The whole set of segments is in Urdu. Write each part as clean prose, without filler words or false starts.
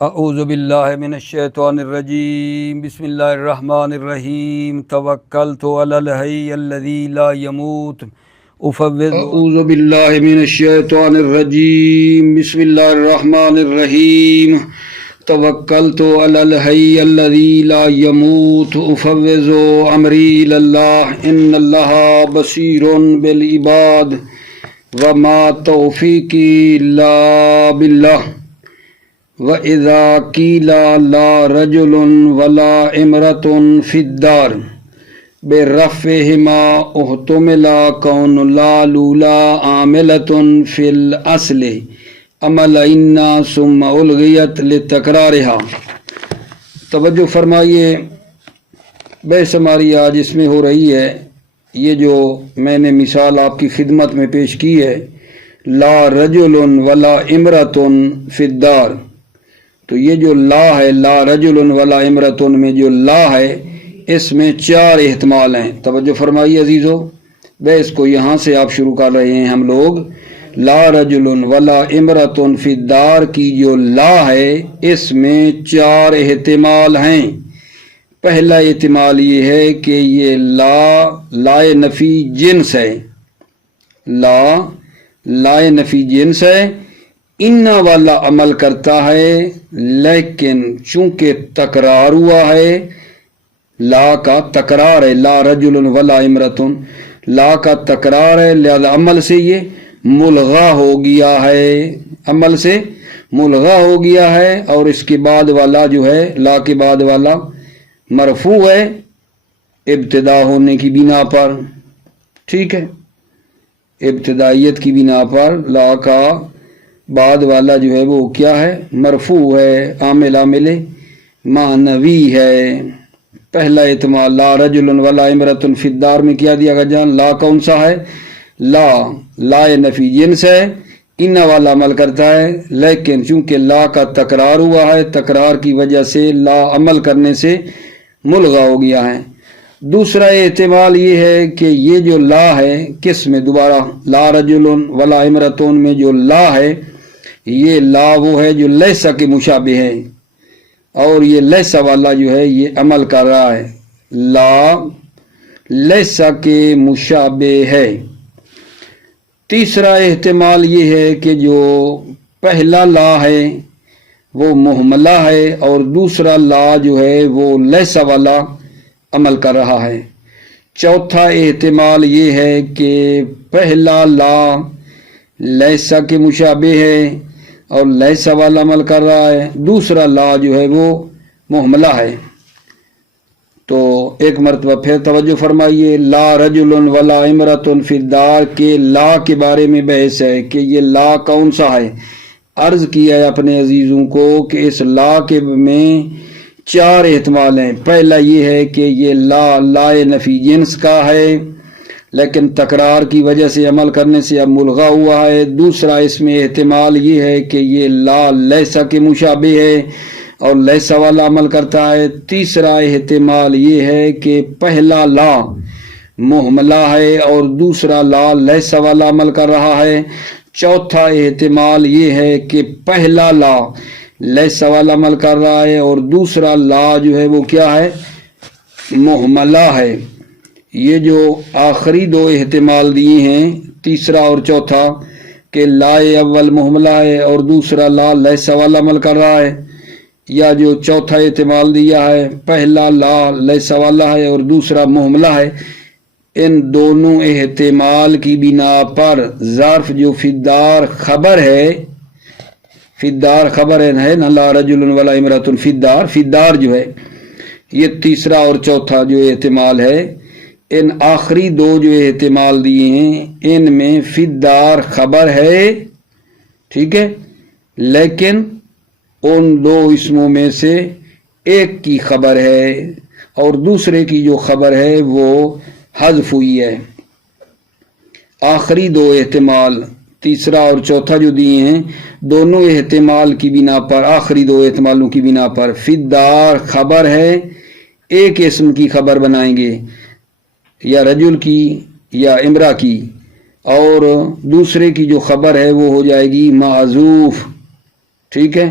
اعوذ باللہ من الشیطان الرجیم بسم اللہ الرحمن الرحیم توکلت علی الحی الذی لا يموت اعوذ باللہ من الشیطان الرجیم بسم اللہ الرحمن الرحیم توکلت علی الحی الذی لا يموت افوض امری الی اللہ ان اللہ بصیر بالعباد وما توفیقی الا باللہ وَإِذَا قِيلَ لَا رَجُلٌ وَلَا امْرَةٌ فِي الدَّارِ بِرَفْعِهِمَا اُحْتُمِلَ كَوْنُ لَا لُولَا عَامِلَةٌ فِي الْأَصْلِ عَمَلَئِنَّا ثُمَّ أُلْغِيَتْ لِتَكْرَارِهَا۔ توجہ فرمائیے، بحث ہماری آج اس میں ہو رہی ہے، یہ جو میں نے مثال آپ کی خدمت میں پیش کی ہے، لا رجل ولا امرأۃ فی الدار، تو یہ جو لا ہے، لا رجل ولا امرأۃ میں جو لا ہے، اس میں چار احتمال ہیں۔ توجہ فرمائیے عزیزو، بحث کو یہاں سے آپ شروع کر رہے ہیں ہم لوگ۔ لا رجل ولا امرأۃ فی الدار کی جو لا ہے، اس میں چار احتمال ہیں۔ پہلا احتمال یہ ہے کہ یہ لا نفی جنس ہے، لا نفی جنس ہے، ان والا عمل کرتا ہے، لیکن چونکہ تکرار ہوا ہے، لا کا تکرار ہے، لا رجل ولا امرأۃ، لا کا تکرار ہے، لہذا عمل سے یہ ملغا ہو گیا ہے، عمل سے ملغا ہو گیا ہے، اور اس کے بعد والا جو ہے، لا کے بعد والا مرفوع ہے ابتدا ہونے کی بنا پر، ٹھیک ہے، ابتدائیت کی بنا پر لا کا بعد والا جو ہے وہ کیا ہے، مرفوع ہے، عامل معنوی ہے۔ پہلا احتمال لا رجل ولا امرأۃ فی الدار میں کیا دیا گیا جان، لا کون سا ہے، لا نفی جنس ہے، ان والا عمل کرتا ہے، لیکن چونکہ لا کا تکرار ہوا ہے، تکرار کی وجہ سے لا عمل کرنے سے ملغا ہو گیا ہے۔ دوسرا احتمال یہ ہے کہ یہ جو لا ہے، کس میں، دوبارہ لا رجل ولا امرأۃ میں جو لا ہے، یہ لا وہ ہے جو لیسا کے مشابہ ہے، اور یہ لیسا والا جو ہے یہ عمل کر رہا ہے، لا لیسا کے مشابہ ہے۔ تیسرا احتمال یہ ہے کہ جو پہلا لا ہے وہ مہملہ ہے، اور دوسرا لا جو ہے وہ لیسا والا عمل کر رہا ہے۔ چوتھا احتمال یہ ہے کہ پہلا لا لیسا کے مشابہ ہے اور لیسا والا عمل کر رہا ہے، دوسرا لا جو ہے وہ مہملہ ہے۔ تو ایک مرتبہ پھر توجہ فرمائیے، لا رجل ولا امرأۃ فی الدار کے لا کے بارے میں بحث ہے کہ یہ لا کون سا ہے۔ عرض کیا ہے اپنے عزیزوں کو کہ اس لا کے میں چار احتمال ہیں۔ پہلا یہ ہے کہ یہ لا نفی جنس کا ہے، لیکن تکرار کی وجہ سے عمل کرنے سے اب ملغا ہوا ہے۔ دوسرا اس میں احتمال یہ ہے کہ یہ لا لیسا کے مشابہ ہے اور لیسا والا عمل کرتا ہے۔ تیسرا احتمال یہ ہے کہ پہلا لا مہملہ ہے اور دوسرا لا لیسا والا عمل کر رہا ہے۔ چوتھا احتمال یہ ہے کہ پہلا لا لیسا والا عمل کر رہا ہے اور دوسرا لا جو ہے وہ کیا ہے، مہملہ ہے۔ یہ جو آخری دو احتمال دیے ہیں، تیسرا اور چوتھا، کہ لا اول مہملہ ہے اور دوسرا لا لیسا والا عمل کر رہا ہے، یا جو چوتھا احتمال دیا ہے پہلا لا لیسا والا ہے اور دوسرا مہملہ ہے، ان دونوں احتمال کی بنا پر ظرف جو فی الدار خبر ہے، فی الدار خبر ہے نا، لا رجل ولا امرأۃ فی الدار، فی الدار جو ہے یہ تیسرا اور چوتھا جو احتمال ہے، ان آخری دو جو احتمال دیے ہیں ان میں فی الدار خبر ہے، ٹھیک ہے، لیکن ان دو اسموں میں سے ایک کی خبر ہے اور دوسرے کی جو خبر ہے وہ حذف ہوئی ہے۔ آخری دو احتمال تیسرا اور چوتھا جو دیے ہیں، دونوں احتمال کی بنا پر، آخری دو احتمالوں کی بنا پر فی الدار خبر ہے، ایک اسم کی خبر بنائیں گے، یا رجل کی یا امرا کی، اور دوسرے کی جو خبر ہے وہ ہو جائے گی معذوف، ٹھیک ہے،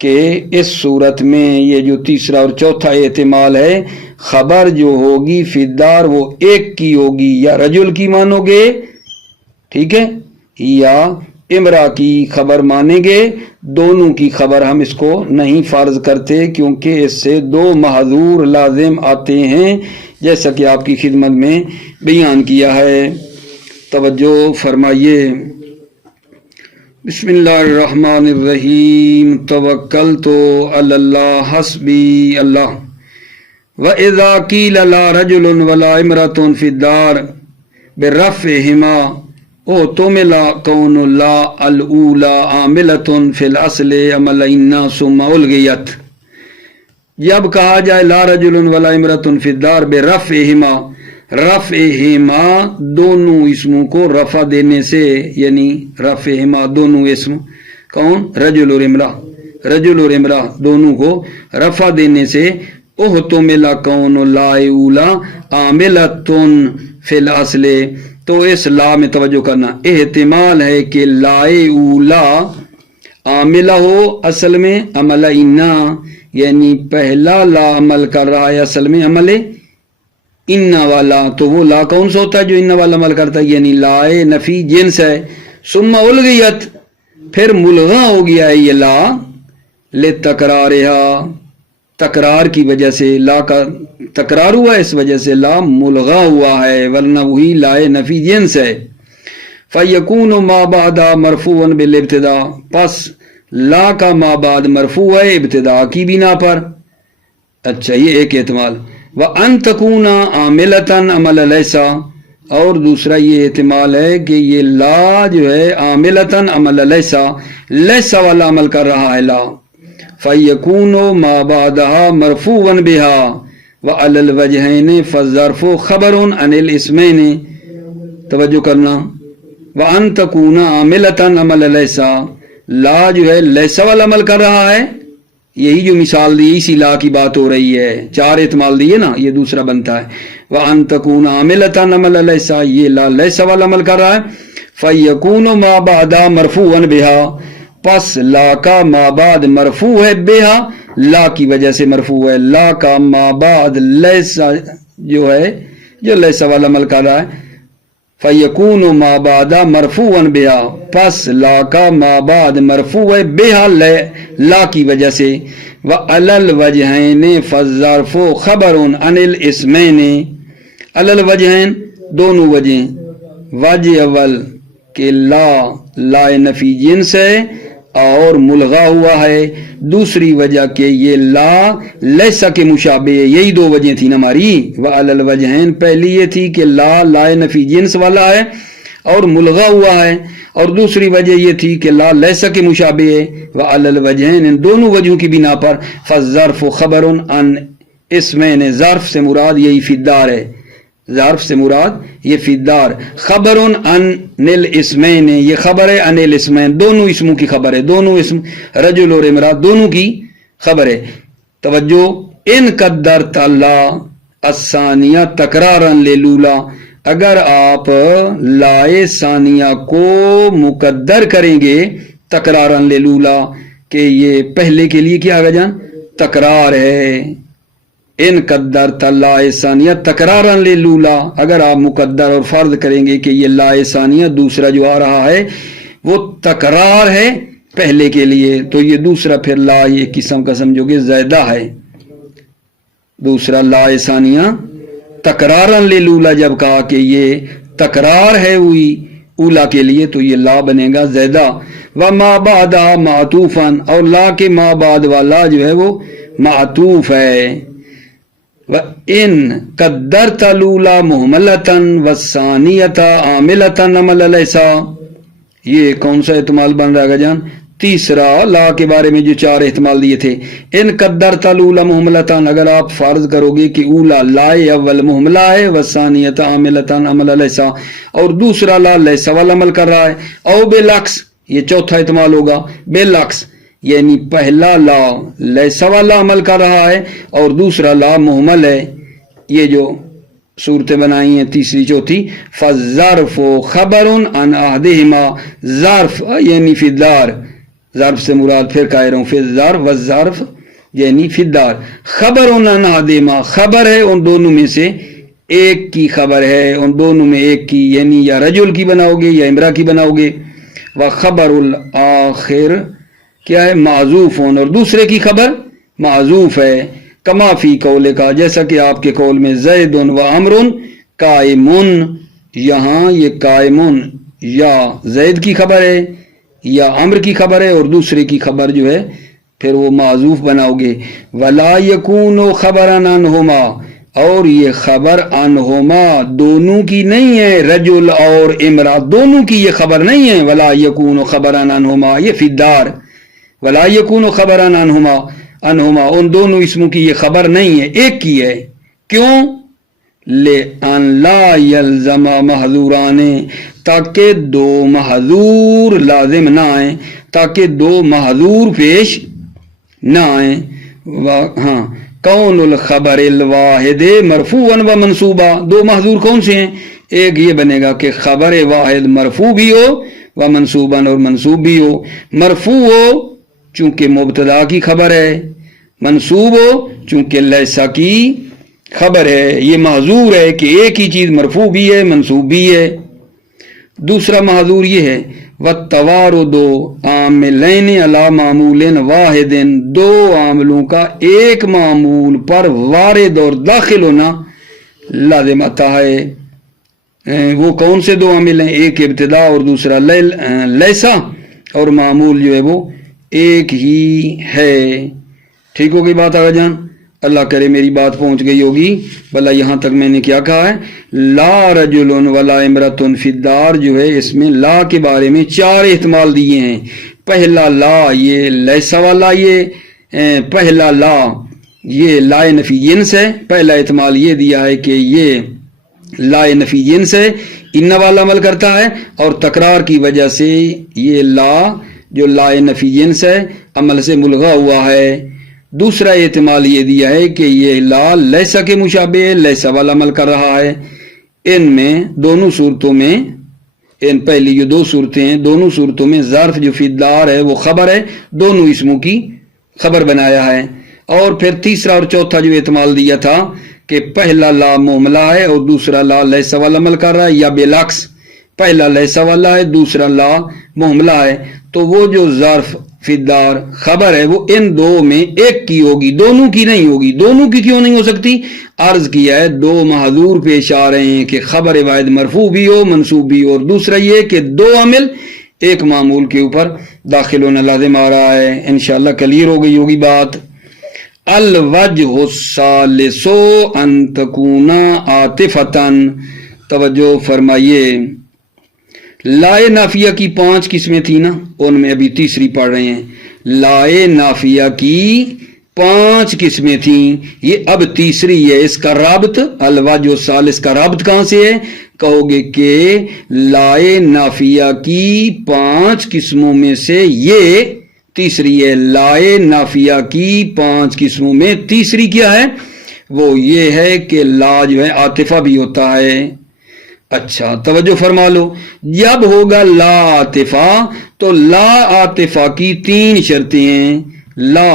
کہ اس صورت میں یہ جو تیسرا اور چوتھا احتمال ہے، خبر جو ہوگی فدار وہ ایک کی ہوگی، یا رجل کی مانو گے، ٹھیک ہے، یا امرا کی خبر مانیں گے، دونوں کی خبر ہم اس کو نہیں فرض کرتے، کیونکہ اس سے دو محظور لازم آتے ہیں، جیسا کہ آپ کی خدمت میں بیان کیا ہے۔ توجہ فرمائیے۔ بسم اللہ الرحمن الرحیم۔ توکلت علی اللہ حسبی اللہ۔ وَإِذَا قِيلَ لَا رَجُلٌ وَلَا امْرَأَةٌ فِي الدَّارِ بِرَفْعِهِمَا اُحْتُمِلَ كَوْنُ لا الأولى عاملة في الأصل عملًا ثم ألغيت۔ جب کہا جائے لا رجل ولا امرأة فی الدار برفعہما، رفعہما دونوں اسموں کو رفع دینے سے، یعنی رفعہما دونوں اسم کون، رجل اور امرأہ، رجل اور امرأہ دونوں کو رفع دینے سے، احتمل کون لا اولا عاملۃ فی الاصل، تو اس لا میں توجہ کرنا، احتمال ہے کہ لا اولا عاملہ ہو اصل میں عمل انا، یعنی پہلا لا عمل کر رہا ہے اصل میں عمل انا والا، تو وہ لا کون سا ہوتا ہے جو انا والا عمل کرتا ہے، یعنی لا نفی جنس ہے۔ ثم الغیت، پھر ملغا ہو گیا ہے یہ لا، لتکرارہا، تکرار کی وجہ سے، لا کا تکرار ہوا اس وجہ سے لا ملغا ہوا ہے، ورنہ وہی لا نفی جنس ہے۔ فَيَكُونُ مَا بَعْدَ مَرْفُوعًا بِالْابْتِدَاء، پس لا کا ما بعد مرفوع ہے ابتدا کی بنا پر۔ اچھا، یہ ایک احتمال۔ وَأَن تَكُونَ عَامِلَةً عَمَلَ لَيْسَ، اور دوسرا یہ احتمال ہے کہ یہ لا جو ہے عاملتاً عمل لیسا، لیسا والا عمل کر رہا ہے لا۔ فَيَكُونُ مَا بَعْدَهَا مَرْفُوعًا بِهَا وَعَلَى الْوَجْهَيْنِ فَالظَّرْفُ خَبَرٌ عَنِ الْاسْمَيْنِ۔ توجہ کرنا، وَأَن تَكُونَ عَامِلَةً عَمَلَ لَيْسَ، لا جو ہے لیسا والا عمل کر رہا ہے، یہی جو مثال دی اسی لا کی بات ہو رہی ہے، چار احتمال دیے نا، یہ دوسرا بنتا ہے۔ وَأَن تَكُونَ عَامِلَةً عَمَلَ لَيْسَ، یہ لا لیسا والا عمل کر رہا ہے۔ فَيَكُونُ مَا بَعْدَ مَرْفُوعًا بِهَا، پس لا کا ما بعد مرفوع ہے، بِهَا لا کی وجہ سے مرفوع ہے، لا کا ما بعد لیسا جو ہے جو لیسا والا عمل کر رہا ہے۔ فَيَكُونُ مَا بَعْدَ مَرْفُوعًا بِهَا، پس لا کا ما بعد مرفوع ہے، بِهَا لا کی وجہ سے۔ وَعَلَى الْوَجْهَيْنِ فَالظَّرْفُ خَبَرٌ عَنِ الْاسْمَيْنِ، عَلَى الْوَجْهَيْنِ دونوں وجہیں، وجہ اول کہ لا نفی جنس ہے اور ملغا ہوا ہے، دوسری وجہ کہ یہ لا لیسا کے مشابہ ہے، یہی دو وجہ تھی نا ہماری۔ وَعَلَى الْوَجْهَيْنِ پہلی یہ تھی کہ لا نفی جنس والا ہے اور ملغا ہوا ہے، اور دوسری وجہ یہ تھی کہ لا لیسا کے مشابہ ہے۔ وَعَلَى الْوَجْهَيْنِ ان دونوں وجہوں کی بنا پر، فَالظَّرْفُ خَبَرٌ عَنْ اسْمَيْنِ، ظرف سے مراد یہی فدار ہے، ظرف سے مراد یہ فدار، خبرٌ عن الاسمین، یہ خبر ہے عن الاسمین، دونوں اسموں کی خبر ہے، دونوں اسم رجل اور امرأہ دونوں کی خبر ہے۔ توجہ، ان قدرت اللہ الثانیہ تکرارا للولا، اگر آپ لائے ثانیہ کو مقدر کریں گے تکرارا للولا، کہ یہ پہلے کے لیے کیا آگا جان تکرار ہے، ان قدرت لا ثانیہ تکرارا للولا، اگر آپ مقدر اور فرض کریں گے کہ یہ لا ثانیہ دوسرا جو آ رہا ہے وہ تکرار ہے پہلے کے لیے، تو یہ دوسرا پھر لا یہ قسم کا سمجھو گے زائدہ ہے، دوسرا لا ثانیہ تکرارا للولا جب کہا کہ یہ تکرار ہے ہوئی اولا کے لیے تو یہ لا بنے گا زائدہ۔ وما بعدہ معطوفا، اور لا کے ما بعد والا جو ہے وہ معطوف ہے۔ وَإِن قَدَّرْتَ الْأُولَى مُهْمَلَةً وَالثَّانِيَةَ عَامِلَةً عَمَلَ لَيْسَ، یہ کون سا احتمال بن رہا ہے جان؟ تیسرا لا کے بارے میں جو چار احتمال دیے تھے۔ ان قدرت الأولى مهملة، اگر آپ فرض کرو گے کہ اولا لا اول مہملہ ہے، والثانیۃ عاملة عمل لیسا، اور دوسرا لا لیسا والا عمل کر رہا ہے، او بالعکس، یہ چوتھا احتمال ہوگا، بالعکس یعنی پہلا لا لیسا والا عمل کر رہا ہے اور دوسرا لا محمل ہے، یہ جو صورتیں بنائی ہیں تیسری چوتھی۔ فالظرف خبر عن احدہما، ظرف یعنی فدار ظرف سے مراد پھر کہہ رہا ہوں فی الظرف والظرف یعنی فی الدار، خبر عن احدہما، خبر ہے ان دونوں میں سے ایک کی خبر ہے، ان دونوں میں ایک کی، یعنی یا رجل کی بناؤ گے یا امرا کی بناؤ گے، وخبر الآخر کیا ہے معذوف، اور دوسرے کی خبر معذوف ہے، کما فی قول کا، جیسا کہ آپ کے قول میں زید و عمر قائمون، یہاں یہ قائمون یا زید کی خبر ہے یا عمر کی خبر ہے، اور دوسرے کی خبر جو ہے پھر وہ معذوف بناؤ گے، ولا یکون خبرا عنہما، اور یہ خبر عنہما دونوں کی نہیں ہے، رجل اور امرا دونوں کی یہ خبر نہیں ہے، ولا یکون خبرا عنہما یہ فی الدار، ولا یکون خبرا عنہما ان دونوں اسموں کی یہ خبر نہیں ہے، ایک کی ہے، کیوں؟ لِأَنْ لَا يَلْزَمَ محذوران، تاکہ دو محذور لازم نہ آئیں، تاکہ دو محذور پیش نہ آئیں، ہاں کون الخبر الواحد مرفوعا و منصوبا، دو محذور کون سے ہیں؟ ایک یہ بنے گا کہ خبر واحد مرفوع بھی ہو و منصوبا اور منصوب بھی ہو، مرفوع ہو چونکہ مبتدا کی خبر ہے، منصوب ہو چونکہ لیسا کی خبر ہے، یہ محظور ہے کہ ایک ہی چیز مرفوع بھی ہے منصوب بھی ہے۔ دوسرا محظور یہ ہے وَالتَّوَارُدُ عَامِلَيْنِ عَلَى مَعْمُولٍ وَاحِدٍ، دو عاملوں کا ایک معمول پر وارد اور داخل ہونا لازم آتا ہے۔ وہ کون سے دو عامل ہیں؟ ایک ابتدا اور دوسرا لیسا، اور معمول جو ہے وہ ایک ہی ہے۔ ٹھیک ہوگی بات آگا جان؟ اللہ کرے میری بات پہنچ گئی ہوگی، بھلا یہاں تک میں نے کیا کہا ہے؟ لا رجل ولا امرۃ فی الدار جو ہے اس میں لا کے بارے میں چار احتمال دیے ہیں۔ پہلا لا یہ لیسا والا، یہ پہلا لا یہ لا نفی جنس ہے، پہلا احتمال یہ دیا ہے کہ یہ لا نفی جنس ہے، ان والا عمل کرتا ہے، اور تکرار کی وجہ سے یہ لا جو لا نفی جنس ہے عمل سے ملغا ہوا ہے۔ دوسرا احتمال یہ دیا ہے کہ یہ لا لیسا کے مشابہ ہے، لیسا والا عمل کر رہا ہے۔ ان میں دونوں صورتوں میں، ان پہلی جو دو صورتیں ہیں دونوں صورتوں میں ظرف جو فی الدار ہے وہ خبر ہے، دونوں اسموں کی خبر بنایا ہے۔ اور پھر تیسرا اور چوتھا جو احتمال دیا تھا کہ پہلا لا معاملہ ہے اور دوسرا لا لیسا والا عمل کر رہا ہے، یا بالعکس پہلا لیسا والا ہے دوسرا لا معاملہ ہے، تو وہ جو ظرف فی الدار خبر ہے وہ ان دو میں ایک کی ہوگی، دونوں کی نہیں ہوگی۔ دونوں کی کیوں نہیں ہو سکتی؟ عرض کیا ہے دو محذور پیش آ رہے ہیں کہ خبر واحد مرفوع بھی ہو منصوب بھی ہو، اور دوسرا یہ کہ دو عامل ایک معمول کے اوپر داخل ہونا لازم آ رہا ہے۔ انشاءاللہ کلیئر ہو گئی ہوگی بات۔ الوجہ الثالث ان تکون عاطفۃ، توجہ فرمائیے، لائے نافیہ کی 5 قسمیں تھیں نا، ان میں ابھی تیسری پڑھ رہے ہیں۔ لائے نافیہ کی 5 قسمیں تھیں، یہ اب تیسری ہے۔ اس کا رابط الوجہ الثالث کا رابط کہاں سے ہے؟ کہو گے کہ لائے نافیہ کی 5 قسموں میں سے یہ تیسری ہے۔ لائے نافیہ کی 5 قسموں میں تیسری کیا ہے؟ وہ یہ ہے کہ لا جو ہے عاطفہ بھی ہوتا ہے۔ اچھا توجہ فرما لو، جب ہوگا لا عاطفہ تو لا عاطفہ کی 3 شرطیں ہیں۔ لا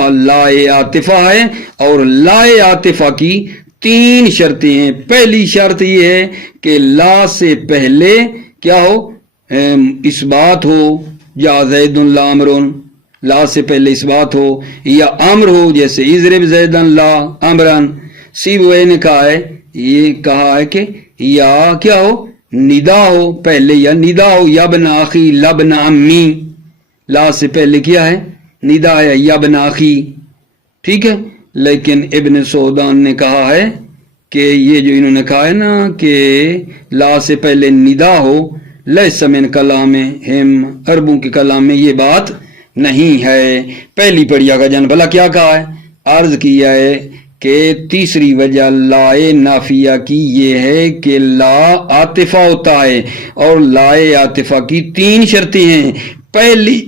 عاطفہ ہے اور لا عاطفہ کی 3 شرطیں ہیں۔ پہلی شرط یہ ہے کہ لا سے پہلے کیا ہو؟ اس بات ہو، یا زید لا امر، لا سے پہلے اس بات ہو، یا امر ہو جیسے اضرب زیدن لا امرن۔ سیبوئے نے کہا ہے، یہ کہا ہے کہ یا کیا ہو؟ ندا ہو پہلے، یا ندا ہو یابن اخی لبن امی، لا سے پہلے کیا ہے؟ ندا ہے یابن اخی، ٹھیک ہے۔ لیکن ابن سعودان نے کہا ہے کہ یہ جو انہوں نے کہا ہے نا کہ لا سے پہلے ندا ہو، لیس من کلام ہم، عربوں کے کلام میں یہ بات نہیں ہے۔ پہلی پڑھیا کا جان بھلا کیا کہا ہے؟ عرض کیا ہے کہ تیسری وجہ لائے نافیہ کی یہ ہے کہ لا عاطفہ ہوتا ہے، اور لائے عاطفہ کی 3 شرطیں ہیں۔ پہلی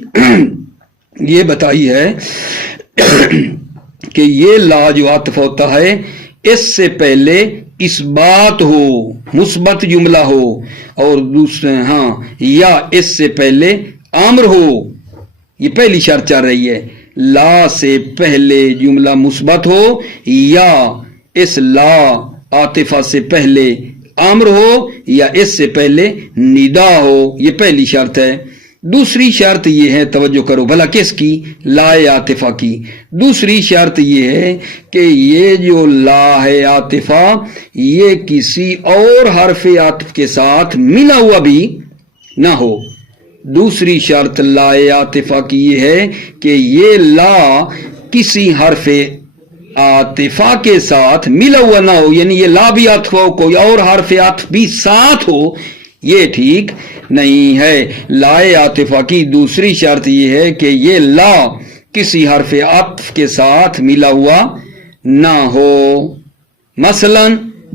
یہ بتائی ہے کہ یہ لا جو عاطفہ ہوتا ہے اس سے پہلے اس بات ہو، مثبت جملہ ہو، اور دوسرے یا اس سے پہلے امر ہو، یہ پہلی شرط چل رہی ہے، لا سے پہلے جملہ مثبت ہو یا اس لا عاطفہ سے پہلے امر ہو یا اس سے پہلے ندا ہو، یہ پہلی شرط ہے۔ دوسری شرط یہ ہے، توجہ کرو بھلا کس کی؟ لا عاطفہ کی۔ دوسری شرط یہ ہے کہ یہ جو لا ہے عاطفہ یہ کسی اور حرف عطف کے ساتھ ملا ہوا بھی نہ ہو۔ دوسری شرط لا عاطفہ کی یہ ہے کہ یہ لا کسی حرف عاطفہ کے ساتھ ملا ہوا نہ ہو، یعنی یہ لا بھی عطف ہو، کوئی اور حرف عطف بھی ساتھ ہو، یہ ٹھیک نہیں ہے۔ لا عاطفہ کی دوسری شرط یہ ہے کہ یہ لا کسی حرف عطف کے ساتھ ملا ہوا نہ ہو۔ مثلا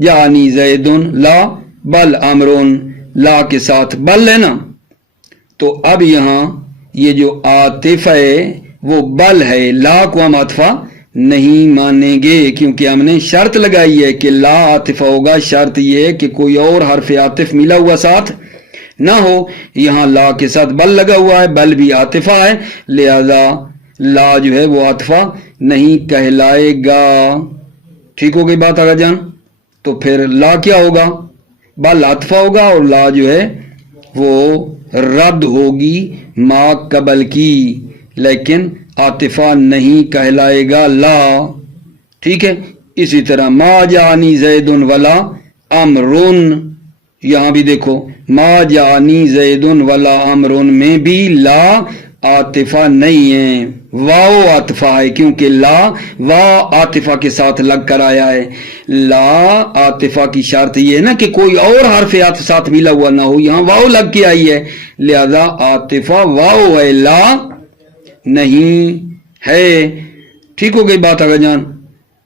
جانی زیدن لا بل امرن، لا کے ساتھ بل ہے نا، تو اب یہاں یہ جو عاطف ہے وہ بل ہے، لا کو ہم عاطفہ نہیں مانیں گے کیونکہ ہم نے شرط لگائی ہے کہ لا عاطفہ ہوگا، شرط یہ ہے کہ کوئی اور حرف عاطف ملا ہوا ساتھ نہ ہو۔ یہاں لا کے ساتھ بل لگا ہوا ہے، بل بھی عاطفہ ہے، لہذا لا جو ہے وہ عاطفہ نہیں کہلائے گا۔ ٹھیک ہو گئی بات آگا جان؟ تو پھر لا کیا ہوگا؟ بل عاطفہ ہوگا اور لا جو ہے وہ رد ہوگی ما قبل کی، لیکن عاطفہ نہیں کہلائے گا لا۔ ٹھیک ہے، اسی طرح ما جانی زیدن ولا امرن، یہاں بھی دیکھو ما جانی زیدن ولا امرن میں بھی لا عاطفہ نہیں ہے، واو عاطفہ ہے، کیونکہ لا واو عاطفہ کے ساتھ لگ کر آیا ہے۔ لا عاطفہ کی شرط یہ ہے نا کہ کوئی اور حرف عطف ساتھ ملا ہوا نہ ہو، یہاں واو لگ کے آئی ہے، لہذا عاطفہ واو ہے، لا نہیں ہے۔ ٹھیک ہو گئی بات آگا جان؟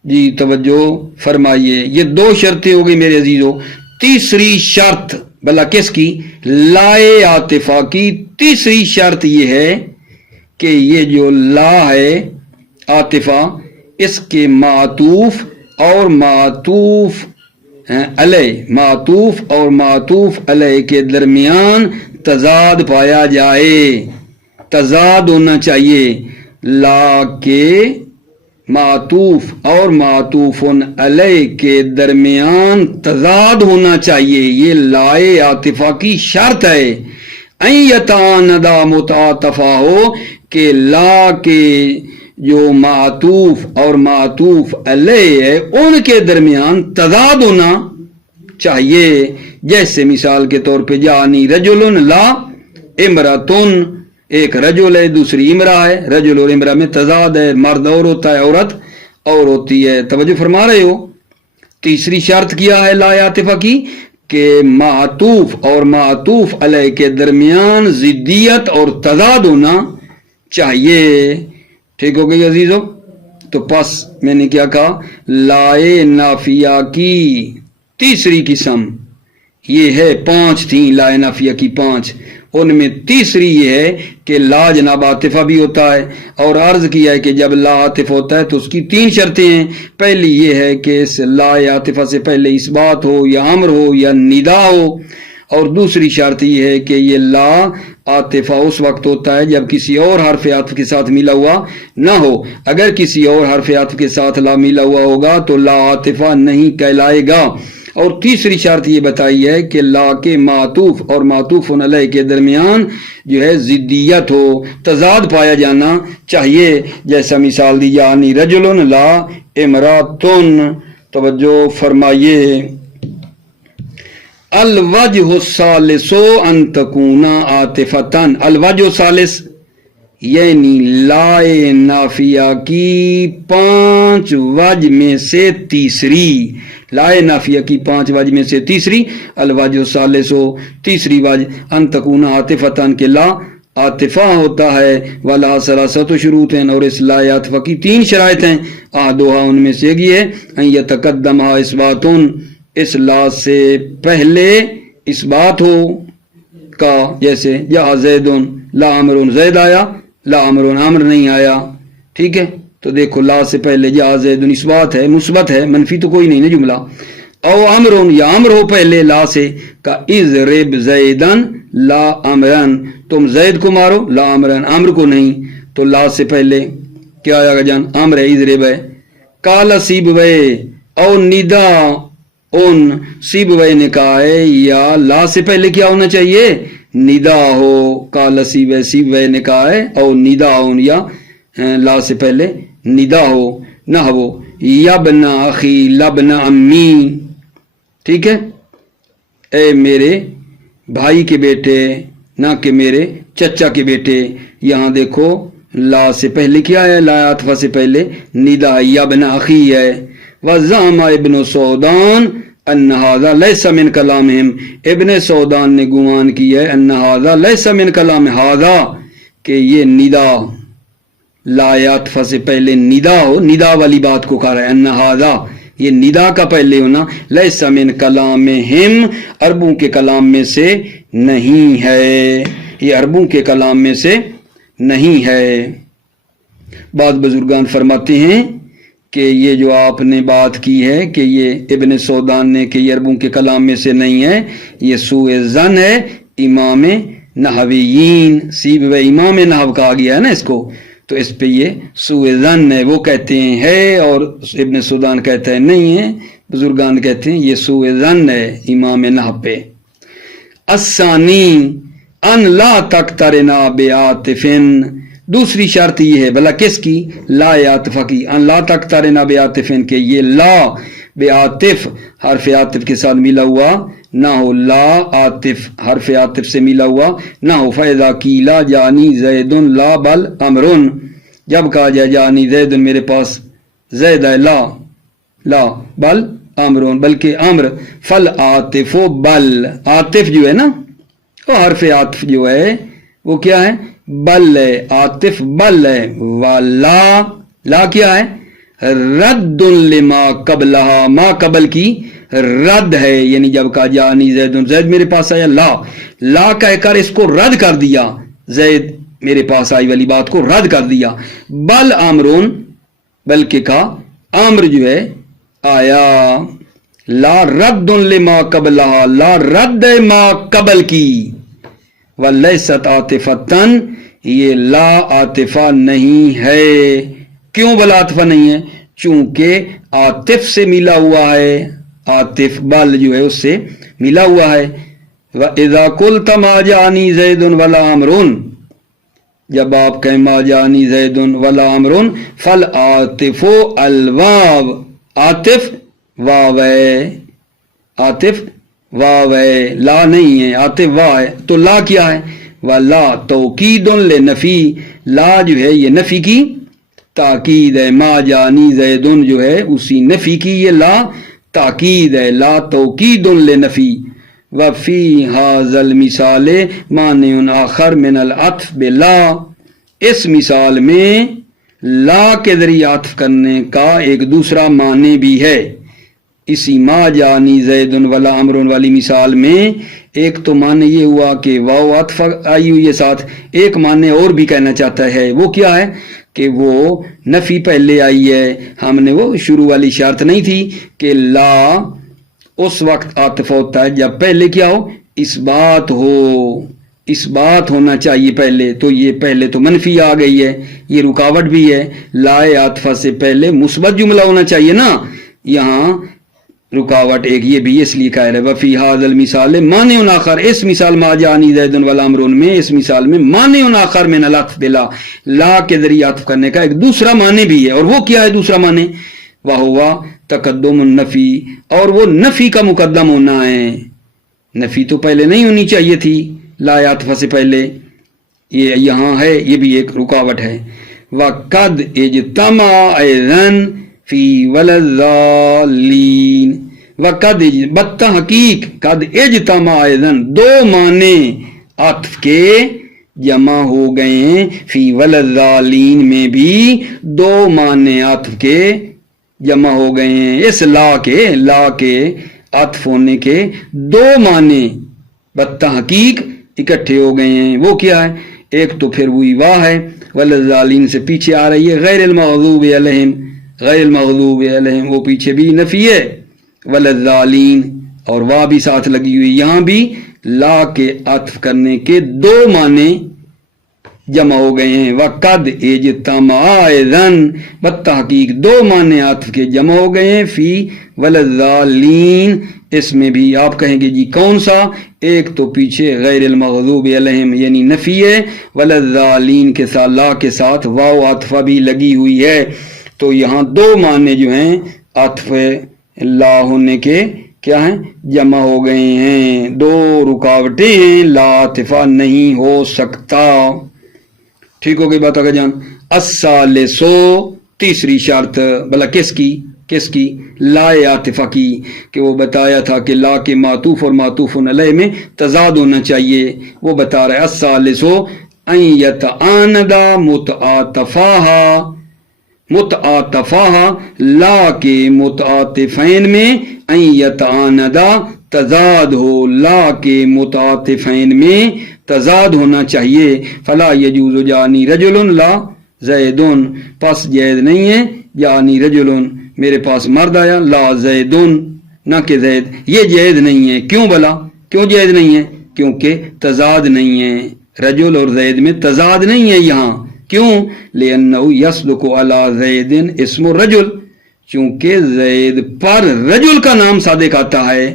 جی توجہ فرمائیے، یہ دو شرطیں ہو گئی میرے عزیزوں۔ تیسری شرط بلا کس کی؟ لائے عاطفہ کی تیسری شرط یہ ہے کہ یہ جو لا ہے عاطفہ اس کے معطوف اور معطوف علیہ کے درمیان تضاد پایا جائے، تضاد ہونا چاہیے، لا کے معطوف اور معطوف علیہ کے درمیان تضاد ہونا چاہیے، یہ لائے عاطفہ کی شرط ہے۔ این یتعاندا متعاطفہ ہو کہ لا کے جو معطوف اور معطوف علیہ ہے ان کے درمیان تضاد ہونا چاہیے، جیسے مثال کے طور پہ جانی رجل لا امراتن، ایک رجل ہے دوسری امرا ہے، رجل اور امرا میں تضاد ہے، مرد اور ہوتا ہے عورت اور ہوتی ہے۔ توجہ فرما رہے ہو؟ تیسری شرط کیا ہے لا عاطفہ کی کہ معطوف اور معطوف علیہ کے درمیان ضدیت اور تضاد ہونا چاہیے۔ ٹھیک ہو گئی عزیزو؟ تو پس میں نے کیا کہا؟ لائے نافیہ کی تیسری قسم یہ ہے، 5 تھیں لائے نافیہ کی 5، ان میں تیسری یہ ہے کہ لا جناب عاطفہ بھی ہوتا ہے، اور عرض کیا ہے کہ جب لا عاطف ہوتا ہے تو اس کی 3 شرطیں ہیں۔ پہلی یہ ہے کہ اس لا عاطفہ سے پہلے اثبات ہو یا امر ہو یا ندا ہو، اور دوسری شرط یہ ہے کہ یہ لا عاطفہ اس وقت ہوتا ہے جب کسی اور حرف عطف کے ساتھ ملا ہوا نہ ہو، اگر کسی اور حرف عطف کے ساتھ لا ملا ہوا ہوگا تو لا عاطفہ نہیں کہلائے گا۔ اور تیسری شرط یہ بتائی ہے کہ لا کے معطوف اور معطوف علیہ کے درمیان جو ہے ضدیت ہو، تضاد پایا جانا چاہیے، جیسا مثال دی جانی رجل لا امراتن۔ توجہ فرمائیے، الوجہ الثالث ان تکون عاطفتن، الوجہ الثالث یعنی لائے نافیہ کی 5 وجہ میں سے تیسری، لائے نافیہ کی 5 وجہ میں سے تیسری، الوجہ الثالث تیسری وجہ ان تکون عاطفتن کہ لا عاطفہ ہوتا ہے، ولا ثلاثۃ شروط ہیں، اور اس لا عاطفہ کی 3 شرائط ہیں، احدھا ان میں سے یہ ہے ان یتقدم اثبات، اس لا سے پہلے اثبات ہو کا، جیسے یا زید لا امر، زید آیا لا امر، امر نہیں آیا۔ ٹھیک ہے، تو دیکھو لا سے پہلے یا زید اثبات ہے، مثبت ہے، منفی تو کوئی نہیں نا جملہ، او امر یا امر ہو پہلے لا سے کا اضرب زیدن لا امرن تم زید کو مارو، لا امرن امر کو نہیں، تو لا سے پہلے کیا آیا گا جان؟ امر ہے، اضرب ہے۔ کالا سیبوے او ندا ان سیبوے نے کہا ہے، یا لا سے پہلے کیا ہونا چاہیے؟ ندا ہو۔ کالا سیبوے سیبوے نے کہا ہے، او ندا ان یا لا سے پہلے ندا ہو نہ ہو۔ یبنا اخی لبنا امی، ٹھیک ہے، اے میرے بھائی کے بیٹے، نہ کہ میرے چچا کے بیٹے۔ یہاں دیکھو لا سے پہلے کیا ہے؟ لا عاطفہ سے پہلے ندا ہے، یبنا اخی ہے۔ وزعم ابن سعودان ان ھذا لیس من کلامہم، ابن سعودان نے گمان کی ہے ان ھذا لیس من کلام ھذا، کہ یہ ندا لا عاطفہ سے پہلے ندا ہو، ندا والی بات کو کہہ رہا ہے، ان ھذا یہ ندا کا پہلے ہونا، لیس من کلامہم عربوں کے کلام میں سے نہیں ہے، یہ عربوں کے کلام میں سے نہیں ہے۔ بعض بزرگان فرماتے ہیں کہ یہ جو آپ نے بات کی ہے کہ یہ ابن سعودان نے کہ یہ عربوں کے کلام میں سے نہیں ہے، یہ سوء ظن ہے امام نحویین، سیب و امام نحو کہا گیا ہے نا اس کو، تو اس پہ یہ سوء ظن ہے، وہ کہتے ہیں ہے اور ابن سعودان کہتا ہے نہیں ہے، بزرگان کہتے ہیں یہ سوء ظن ہے امام نحو پہ۔ الثانی ان لا تقترنا بعاطفن، دوسری شرط یہ ہے بھلا کس کی؟ لا عاطفہ کی، ان لا تقترنا بعاطفن، کہ یہ لا بعاطف حرف عاطف کے ساتھ ملا ہوا نہ ہو، لا عاطف حرف عاطف سے ملا ہوا نہ ہو۔ فَإِذَا قِيلَ جانی زید لا بل امرن، جب کہا جائے جانی زید میرے پاس زید ہے، لا لا بل امرن بلکہ امر، فل عاطف بل، عاطف جو ہے نا وہ حرف عاطف جو ہے وہ کیا ہے؟ بل ہے، عاطف بل ہے، ولا لا کیا ہے؟ رد لما قبلہا، ما قبل کی رد ہے، یعنی جب کہا جانی زید زید میرے پاس آیا، لا لا کہہ کر اس کو رد کر دیا، زید میرے پاس آئی والی بات کو رد کر دیا۔ بل امرون بلکہ کہا امر جو ہے آیا، لا رد لما قبلہا، لا رد ما قبل کی، ولیست عاطفتن، یہ لا عاطفہ نہیں ہے۔ کیوں بل عاطفہ نہیں ہے؟ چونکہ عاطف سے ملا ہوا ہے، عاطف بل جو ہے اس سے ملا ہوا ہے۔ وَإِذَا قُلْتَ مَا جَانِي زَيْدٌ وَلَا أَمْرٌ، جب آپ کہیں ما جانی زید ولا امرن، فالعاطف الواو، عاطف واو ہے، عاطف واو ہے، لا نہیں ہے، عاطف واو ہے، تو لا کیا ہے؟ ولا توکید لنفی، لا جو ہے یہ نفی کی تاکید ہے، ما جانی زید جو ہے اسی نفی کی یہ لا تاکید ہے، لا توکید لنفی۔ وفی ھذا المثال مانع آخر من العطف بلا، اس مثال میں لا کے ذریعے عطف کرنے کا ایک دوسرا معنی بھی ہے۔ اسی ما جانی زید ولا امر والی مثال میں ایک تو معنی یہ ہوا کہ واو عطف آئی ہوئی ہے ساتھ، ایک معنی اور بھی کہنا چاہتا ہے، وہ کیا ہے کہ وہ نفی پہلے آئی ہے، ہم نے وہ شروع والی شرط نہیں تھی کہ لا اس وقت عاطف ہوتا ہے جب پہلے کیا ہو؟ اس بات ہو، اس بات ہونا چاہیے پہلے، تو یہ پہلے تو منفی آ گئی ہے، یہ رکاوٹ بھی ہے، لا عاطفہ سے پہلے مثبت جملہ ہونا چاہیے نا، یہاں رکاوٹ ایک یہ بھی اس لیے کہہ رہے وفی ھذا المثال مانع آخر، اس مثال ما جانی زید ولا امر میں، اس مثال میں مانع آخر من العطف بلا، لا کے ذریعے عطف کرنے کا ایک دوسرا معنی بھی ہے، اور وہ کیا ہے دوسرا معنی؟ وہوا تقدم النفی، اور وہ نفی کا مقدم ہونا ہے، نفی تو پہلے نہیں ہونی چاہیے تھی لا عاطفہ سے پہلے، یہ یہاں ہے، یہ بھی ایک رکاوٹ ہے۔ وقد اجتمع ایذن فی وللضالین، وقد بتحقیق قد اجتمع ایذن، دو معنی عطف کے جمع ہو گئے ہیں، فی وللضالین میں بھی دو معنی عطف کے جمع ہو گئے ہیں، اس لا کے عطف ہونے کے دو معنی بتحقیق اکٹھے ہو گئے ہیں، وہ کیا ہے؟ ایک تو پھر وہی واہ ہے، والضالین سے پیچھے آ رہی ہے غیر المغضوب علیہم، غیر المغضوب علیہم وہ پیچھے بھی نفی ہے، والضالین اور واہ بھی ساتھ لگی ہوئی، یہاں بھی لا کے عطف کرنے کے دو معنی جمع ہو گئے ہیں، وقد اجتمع اذن، بالتحقیق دو معنی عطف کے جمع ہو گئے ہیں، فی ولضالین، اس میں بھی آپ کہیں گے جی کون سا؟ ایک تو پیچھے غیر المغضوب علیہم یعنی نفی ہے، ولضالین کے ساتھ لا کے ساتھ واو عطفہ بھی لگی ہوئی ہے، تو یہاں دو معنی جو ہیں عطف لا ہونے کے کیا ہیں؟ جمع ہو گئے ہیں، دو رکاوٹیں ہیں، لا عطفہ نہیں ہو سکتا۔ ٹھیک ہو گئی بات آگے جان؟ الثالثو، تیسری شرط، بلا کس کی؟ لا عاطفہ کی، کہ وہ بتایا تھا کہ لا کے معطوف اور معطوف علیہ میں تضاد ہونا چاہیے، وہ بتا رہا ہے الثالثو ان یتعاند متعاطفاہا، لا کے متعاطفین میں ان یتعاند تضاد ہو، لا کے متعاطفین میں تضاد ہونا چاہیے، فلا یجوز جانی رجل لا زیدن، پس جائز نہیں ہے جانی رجل، میرے پاس مرد آیا، لا زیدن، نہ کہ زید، یہ جائز نہیں ہے۔ کیوں بلا؟ کیوں جائز نہیں ہے؟ کیونکہ تضاد نہیں ہے، رجل اور زید میں تضاد نہیں ہے یہاں۔ کیوں؟ لأنہ یصدق علی زید اسم الرجل، چونکہ زید پر رجل کا نام صادق آتا ہے،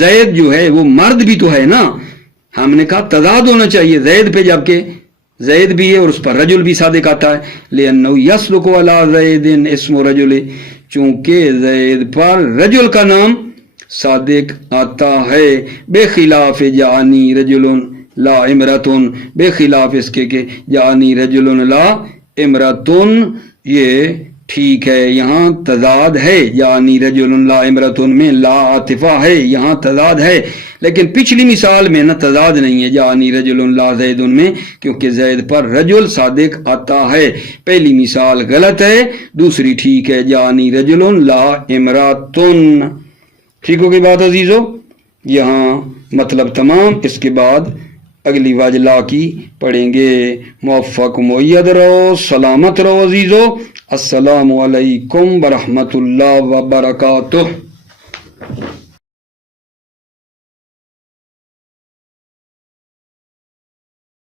زید جو ہے وہ مرد بھی تو ہے نا، ہم نے کہا تضاد ہونا چاہیے زید پہ، جبکہ زید بھی ہے اور اس پر رجل بھی صادق آتا ہے، لأنہ یصدق علی زید اسم رجل، چونکہ زید پر رجل کا نام صادق آتا ہے، بے خلاف جانی رجل لا امرتن، بے خلاف اس کے کہ جانی رجل لا امرتن، یہ ٹھیک ہے یہاں تضاد ہے، جانی رجل لا امرتن میں لا عاطفہ ہے، یہاں تضاد ہے، لیکن پچھلی مثال میں نہ تضاد نہیں ہے جانی رجل لا زید میں، کیونکہ زید پر رجل صادق آتا ہے۔ پہلی مثال غلط ہے، دوسری ٹھیک ہے، جانی رجل لا امراتن۔ ٹھیک ہو گئی بات عزیزو؟ یہاں مطلب تمام، اس کے بعد اگلی واج لا کی پڑھیں گے۔ موفق مؤید رہو، سلامت رہو عزیزو، السلام علیکم ورحمۃ اللہ وبرکاتہ۔